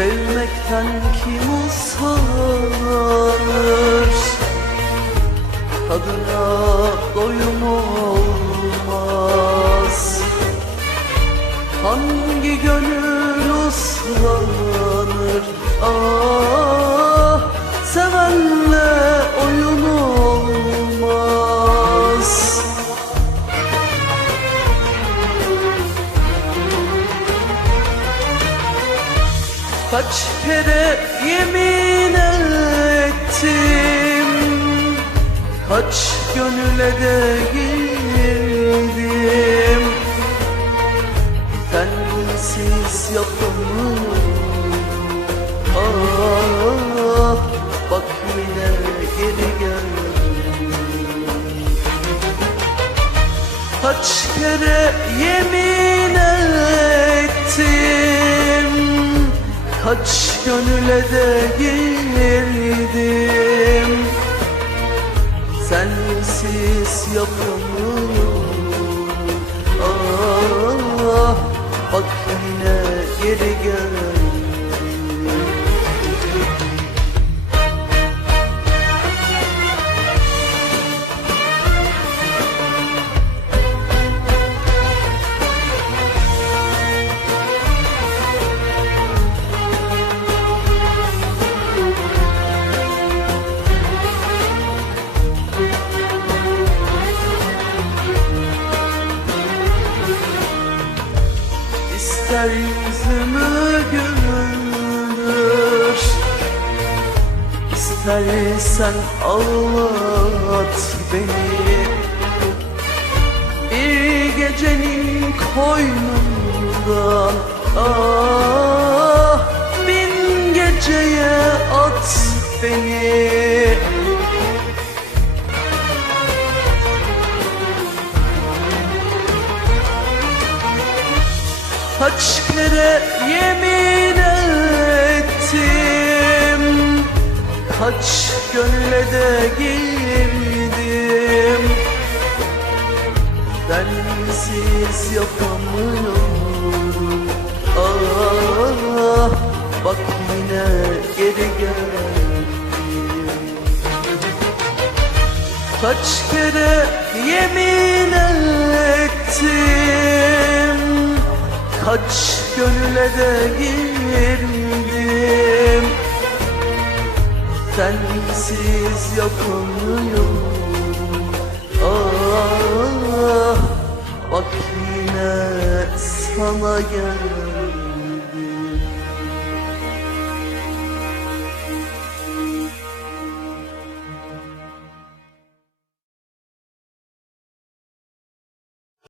Sevmekten kim usanır Kaç kere yemin ettim? Kaç gönüle de girdim? Sensiz yapamıyorum Ah bak geri geldim. Kaç kere yemin Kaç gönüle de girdim Sensiz yapamıyorum. Ah bak yine geri geldim İster yüzümü güldür İstersen ağlat beni. Bir gecenin koynundan Ah bin geceye at beni Kaç kere yemin ettim. Kaç gönüle de girdim. Bensiz yapamıyorum. Ah bak yine geri geldim. Kaç kere yemin ettim Kaç gönüle de girdim. Sensiz yapamıyorum Ah. Bak yine sana geldim